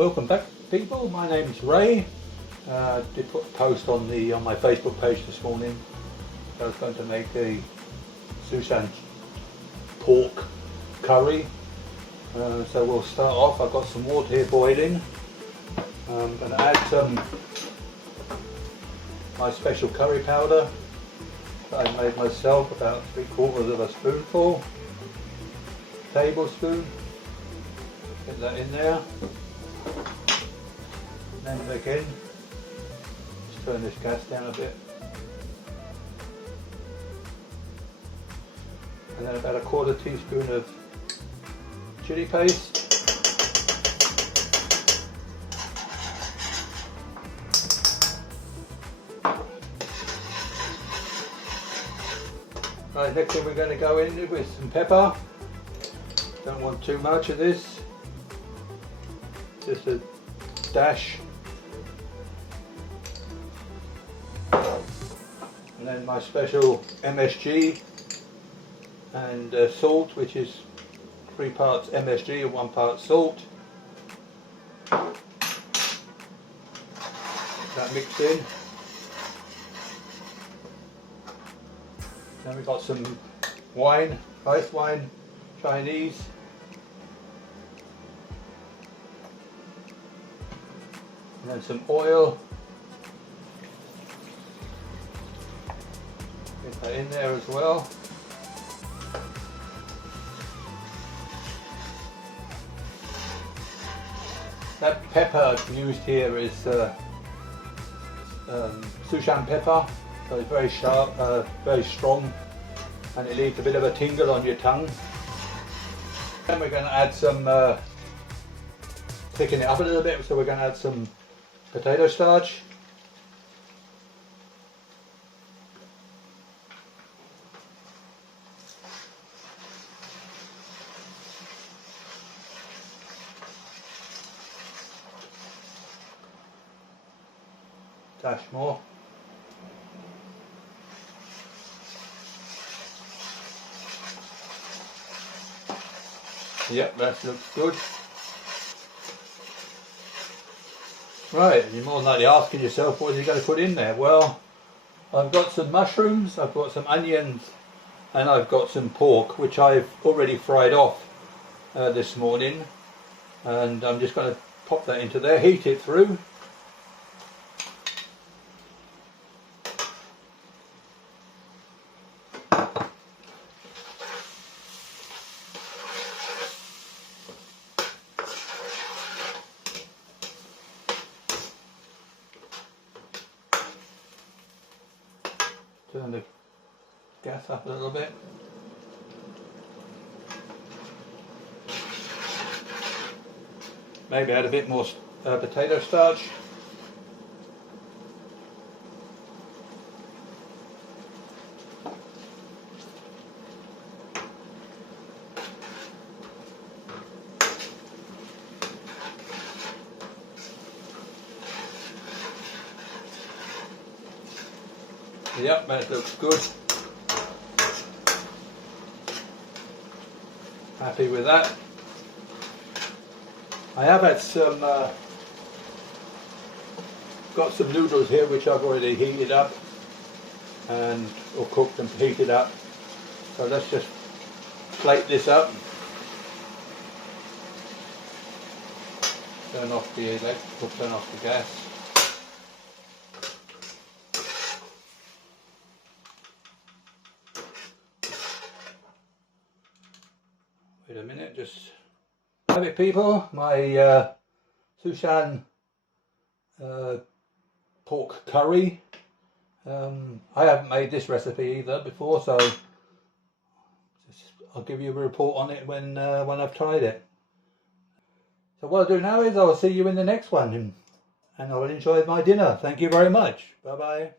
Welcome back, people. My name's Ray. I did put a post on my Facebook page this morning. I was going to make a Szechuan pork curry. So we'll start off. I've got some water here boiling. I'm going to add my special curry powder that I made myself, about 3/4 of a spoonful, tablespoon. Get that in there. And then again, just turn this gas down a bit. And then about 1/4 teaspoon of chili paste. Right, next thing we're going to go in with some pepper. Don't want too much of this, just a dash. And then my special MSG and salt, which is 3 parts MSG and 1 part salt. That mixed in. Then we've got some wine, ice wine, Chinese. And then some oil. Get that in there as well. That pepper used here is Szechuan pepper. So it's very sharp, very strong, and it leaves a bit of a tingle on your tongue. Then we're going to add some, thicken it up a little bit, so we're going to add some potato starch. Dash more. Yep, that looks good. Right, you're more than likely asking yourself, what are you going to put in there? Well, I've got some mushrooms, I've got some onions, and I've got some pork, which I've already fried off this morning. And I'm just going to pop that into there, heat it through. Turn the gas up a little bit. Maybe add a bit more potato starch. Yep, that looks good. Happy with that. I have had some, got some noodles here which I've already heated up or cooked and heated up. So let's just plate this up. Turn off the turn off the gas. Wait a minute, just have it, people. My Szechuan pork curry. I haven't made this recipe either before, so I'll give you a report on it when I've tried it. So what I'll do now is I'll see you in the next one, and I'll enjoy my dinner. Thank you very much. Bye bye.